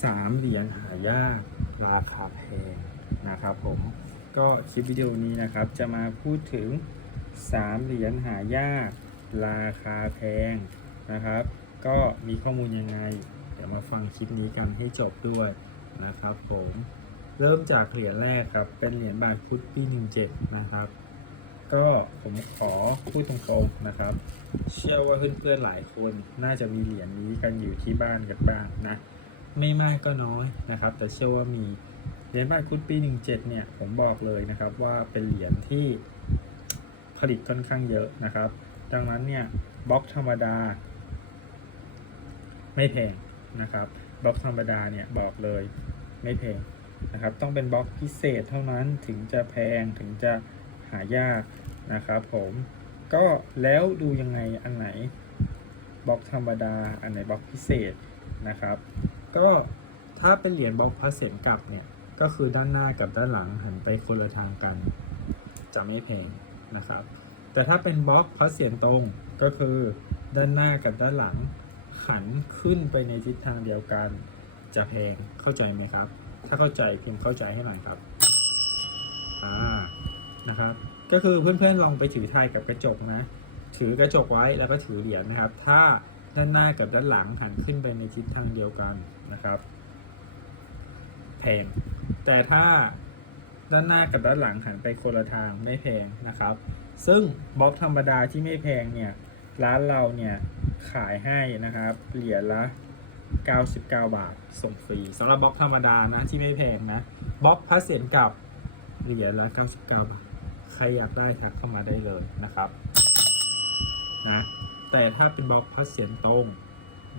3เหรียญหายากราคาแพงนะครับผมก็คลิปวิดีโอนี้นะครับจะมาพูดถึง3เหรียญหายาก ราคาแพงนะครับ ก็มีข้อมูลยังไง เดี๋ยวมาฟังคลิปนี้กันให้จบด้วยนะครับผมเริ่มจากเหรียญแรกครับ เป็นเหรียญบาทพุทธปี17 นะครับ ก็ผมขอพูดตรงๆนะครับ เชื่อว่าเพื่อนๆหลายคนน่าจะมีเหรียญนี้กันอยู่ที่บ้านกันบ้างนะ ไม่มากก็น้อยนะครับ แต่เชื่อว่ามีเหรียญบาทพุทธปี 17 เนี่ยผมบอกเลยนะครับว่าเป็นเหรียญที่ผลิตค่อนข้างเยอะนะครับ ดังนั้นเนี่ยบล็อกธรรมดา ไม่แพงนะครับบล็อกธรรมดาเนี่ยบอกเลยไม่แพงนะครับ ต้องเป็นบล็อกพิเศษเท่านั้นถึงจะแพงถึงจะหายากนะครับผมก็แล้วดูยังไงอันไหนบล็อกธรรมดาอันไหนบล็อกพิเศษนะครับ ก็ถ้าเป็นเหรียญบล็อกพระเศียรกลับเนี่ยก็คือด้านหน้ากับด้านหลังหันไปคนละทางกัน จะไม่แพงนะครับ แต่ถ้าเป็นบล็อกพระเศียรตรงก็คือด้านหน้ากับด้านหลังหันขึ้นไปในทิศทางเดียวกัน จะแพงเข้าใจไหมครับ ถ้าเข้าใจพิมพ์เข้าใจให้หน่อยครับอ่านะครับก็คือเพื่อนๆลองไปถือถ่ายกับกระจกนะ ถือกระจกไว้แล้วก็ถือเหรียญนะครับ ถ้า ด้านหน้ากับด้านหลังหันขึ้นไปในทิศทางเดียวกันนะครับ แพง แต่ถ้าด้านหน้ากับด้านหลังหันไปคนละทางไม่แพงนะครับ ซึ่งบล็อกธรรมดาที่ไม่แพงเนี่ยร้านเราเนี่ยขายให้นะครับเหรียญละ 99 บาทส่งฟรีสำหรับบล็อกธรรมดานะที่ไม่แพงนะบล็อกพระเศียรกับเหรียญละ 99 บาท ใครอยากได้ทักเข้ามาได้เลยนะครับนะ แต่ถ้าเป็นบล็อกพระเศียรตรง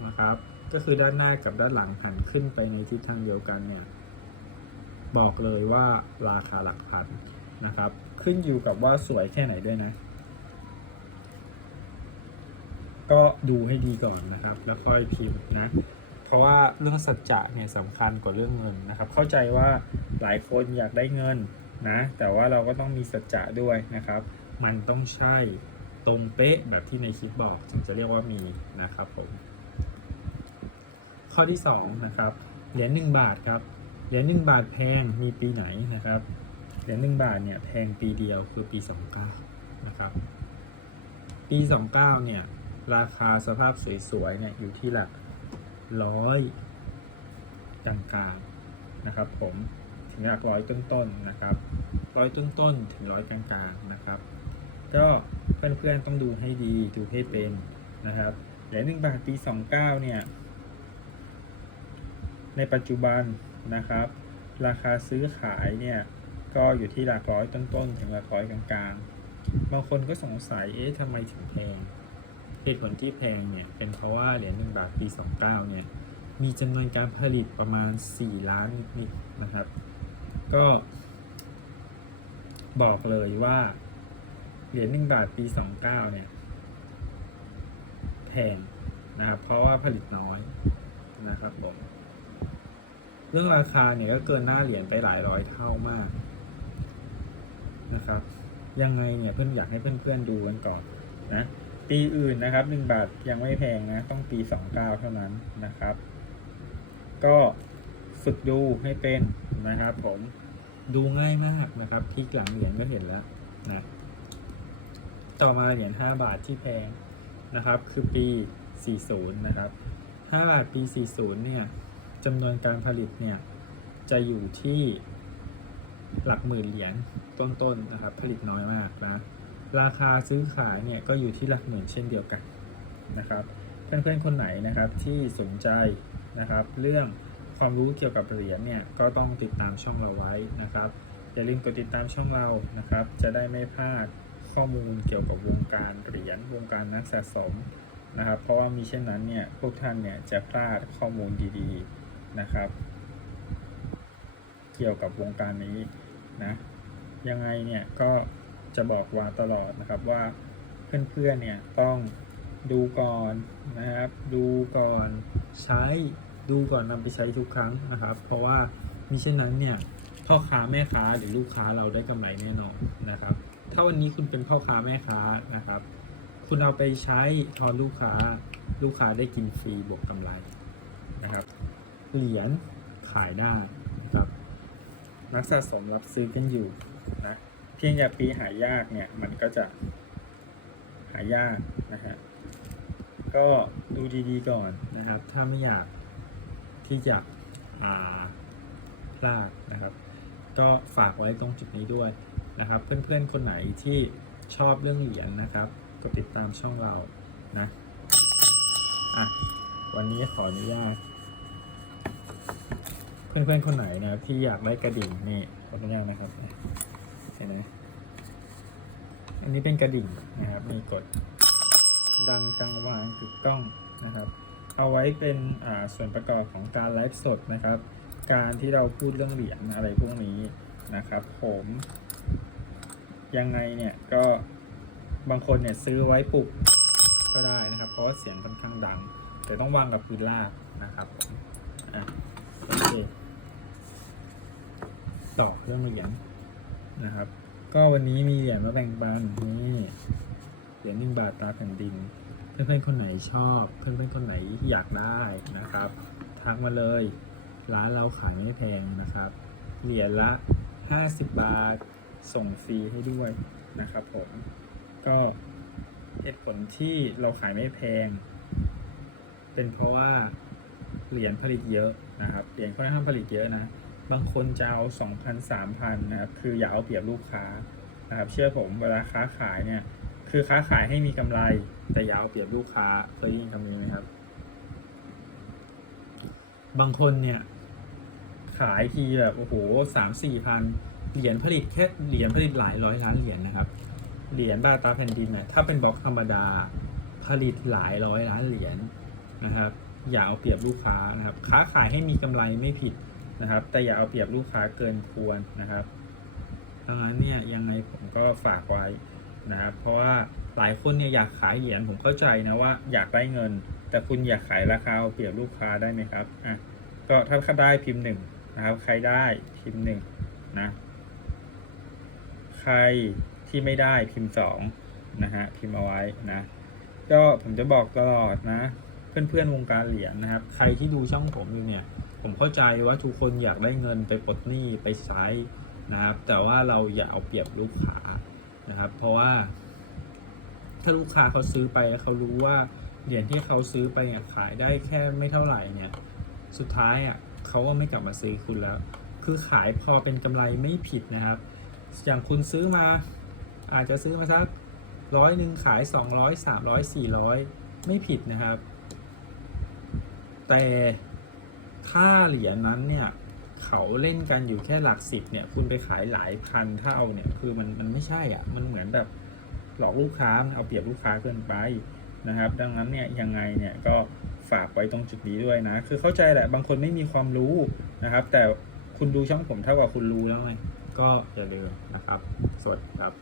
นะครับ ก็คือด้านหน้ากับด้านหลังหันขึ้นไปในทิศทางเดียวกันเนี่ยบอกเลยว่าราคาหลักพันนะครับ ขึ้นอยู่กับว่าสวยแค่ไหนด้วยนะ ก็ดูให้ดีก่อนนะครับ แล้วค่อยพิมพ์นะ เพราะว่าเรื่องสัจจะเนี่ยสำคัญกว่าเรื่องเงินนะครับ เข้าใจว่าหลายคนอยากได้เงินนะ แต่ว่าเราก็ต้องมีสัจจะด้วยนะครับ มันต้องใช่ ตรงเป๊ะแบบที่ในคลิปบอกถึงจะเรียกว่ามีนะครับผม ข้อที่2นะครับเหรียญ1บาทครับเหรียญ1บาทแพงมีปีไหนนะครับเหรียญ1บาทเนี่ยแพงปีเดียวคือปี 29นะครับปี 29เนี่ยราคาสภาพสวยๆเนี่ยอยู่ที่หลักร้อยกลางๆนะครับผมถึงหลักร้อยต้นๆนะครับร้อยต้นๆถึงร้อยกลางๆนะครับ ก็ เพื่อนๆต้องดูให้ดีดูให้เป็นนะครับเหรียญหนึ่งบาทปี29เก้าเนี่ย ในปัจจุบันนะครับ ราคาซื้อขายเนี่ย ก็อยู่ที่หลักร้อยต้นๆถึงหลักร้อยกลางๆ บางคนก็สงสัยเอ๊ะทำไมถึงแพงเหตุผลที่แพงเนี่ย เป็นเพราะว่าเหรียญหนึ่งบาทปี29เก้าเนี่ย มีจำนวนการผลิตประมาณ4ล้านนิดๆนะครับ ก็บอกเลยว่า เหรียญหนึ่งบาทปี29เก้าเนี่ยแพงนะครับ เพราะว่าผลิตน้อยนะครับผมเรื่องราคาเนี่ยก็เกินหน้าเหรียญไปหลายร้อยเท่ามากนะครับ ยังไงเนี่ยเพื่อนอยากให้เพื่อนๆดูกันก่อนนะปีอื่นนะครับ1บาทยังไม่แพงนะ ต้องปี29เท่านั้นนะครับ ก็ฝึกดูให้เป็นนะครับผมดูง่ายมากนะครับคลิกหลังเหรียญก็เห็นแล้วนะ ต่อมาเหรียญ5บาทที่แพงนะครับ คือปี 40 นะครับ 5 บาทปี 40 เนี่ยจำนวนการผลิตเนี่ยจะอยู่ที่หลักหมื่นเหรียญต้นๆนะครับ ผลิตน้อยมากนะราคาซื้อขายเนี่ยก็อยู่ที่หลักหมื่นเช่นเดียวกันนะครับเพื่อนๆคนไหนนะครับที่สนใจนะครับ เรื่องความรู้เกี่ยวกับเหรียญเนี่ยก็ต้องติดตามช่องเราไว้นะครับอย่าลืมกดติดตามช่องเรานะครับ จะได้ไม่พลาด ข้อมูลเกี่ยวกับวงการเหรียญวงการนักสะสมนะครับ เพราะว่ามีเช่นนั้นเนี่ยพวกท่านเนี่ยจะพลาดข้อมูลดีๆนะครับ เกี่ยวกับวงการนี้นะยังไงเนี่ยก็จะบอกว่าตลอดนะครับว่าเพื่อนๆเนี่ยต้องดูก่อนนะครับ ดูก่อนใช้ดูก่อนนำไปใช้ทุกครั้งนะครับ เพราะว่ามิเช่นนั้นเนี่ยพ่อค้าแม่ค้าหรือลูกค้าเราได้กำไรแน่นอนนะครับ ถ้าวันนี้คุณเป็นพ่อค้าแม่ค้านะครับ คุณเอาไปใช้ทอนลูกค้า ลูกค้าได้กินฟรีบวกกำไรนะครับเหรียญขายได้นะครับ นักสะสมรับซื้อกันอยู่นะเพียงแต่ปีหายากเนี่ยมันก็จะหายากนะฮะก็ดูดีๆก่อนนะครับ ถ้าไม่อยากที่จะอ่าพลาดนะครับ ก็ฝากไว้ตรงจุดนี้ด้วย นะครับ เพื่อนๆคนไหนที่ชอบเรื่องเหรียญนะครับกดติดตามช่องเรานะอะวันนี้ขออนุญาตเพื่อนๆคนไหนนะครับที่อยากได้กระดิ่งนี่ขออนุญาตนะครับเห็นไหมอันนี้เป็นกระดิ่งนะครับมีกดดังจังวางถูกต้องนะครับ เอาไว้เป็นอ่าส่วนประกอบของการไลฟ์สดนะครับ การที่เราพูดเรื่องเหรียญอะไรพวกนี้นะครับ ผม ยังไงเนี่ยก็บางคนเนี่ยซื้อไว้ปลุกก็ได้นะครับ เพราะว่าเสียงค่อนข้างดัง แต่ต้องวางกับพื้นราบนะครับผมอะโอเคต่อเครื่องเหรียญนะครับ ก็วันนี้มีเหรียญมาแบ่งปันนี่เหรียญหนึ่งบาทตาแผ่นดิน เพื่อนๆคนไหนชอบ เพื่อนๆคนไหนอยากได้นะครับทักมาเลย ร้านเราขายไม่แพงนะครับ เหรียญละ 50 บาท ส่งฟรีให้ด้วยนะครับผมก็เหตุผลที่เราขายไม่แพง เป็นเพราะว่าเหรียญผลิตเยอะนะครับเหรียญค่อนข้างผลิตเยอะนะ บางคนจะเอา 2,000 3,000นะครับคืออย่าเอาเปรียบลูกค้านะครับ เชื่อผมเวลาค้าขายเนี่ยคือค้าขายให้มีกำไร แต่อย่าเอาเปรียบลูกค้าเคยได้ยินคำนี้ไหมครับ บางคนเนี่ยขายทีแบบโอ้โหสามสี่พัน เหรียญผลิตแค่เหรียญผลิตหลายร้อยล้านเหรียญนะครับ เหรียญบาตาแผ่นดินเนี่ยถ้าเป็นบล็อกธรรมดาผลิตหลายร้อยล้านเหรียญนะครับ อย่าเอาเปรียบลูกค้านะครับ ค้าขายให้มีกำไรไม่ผิดนะครับ แต่อย่าเอาเปรียบลูกค้าเกินควรนะครับดังนั้นเนี่ยยังไงผมก็ฝากไว้นะครับเพราะว่าหลายคนเนี่ยอยากขายเหรียญผมเข้าใจนะว่าอยากได้เงิน แต่คุณอยากขายราคาเอาเปรียบลูกค้าได้ไหมครับอะก็ถ้าได้พิมพ์หนึ่งนะครับ ใครได้พิมพ์หนึ่งนะ ใครที่ไม่ได้พิมพ์สองนะฮะพิมพ์เอาไว้นะก็ผมจะบอกตลอดนะ เพื่อนๆวงการเหรียญนะครับ ใครที่ดูช่องผมอยู่เนี่ย ผมเข้าใจว่าทุกคนอยากได้เงินไปปลดหนี้ไปใช้นะครับ แต่ว่าเราอย่าเอาเปรียบลูกค้านะครับ เพราะว่า ถ้าลูกค้าเขาซื้อไปเขารู้ว่าเหรียญที่เขาซื้อไปเนี่ยขายได้แค่ไม่เท่าไหร่เนี่ย สุดท้ายอะเขาก็ไม่กลับมาซื้อคุณแล้ว คือขายพอเป็นกำไรไม่ผิดนะครับ อย่างคุณซื้อมา อาจจะซื้อมาสักร้อยหนึ่งขายสองร้อยสามร้อยสี่ร้อยไม่ผิดนะครับ แต่ถ้าเหรียญนั้นเนี่ยเขาเล่นกันอยู่แค่หลักสิบเนี่ย คุณไปขายหลายพันเท่าเนี่ย คือมันมันไม่ใช่อะ มันเหมือนแบบหลอกลูกค้าเอาเปรียบลูกค้าเกินไปนะครับ ดังนั้นเนี่ยยังไงเนี่ยก็ฝากไว้ตรงจุดนี้ด้วยนะ คือเข้าใจแหละบางคนไม่มีความรู้นะครับ แต่คุณดูช่องผมเท่ากับคุณรู้แล้วไง ก็อย่าลืมนะครับสวัสดีครับ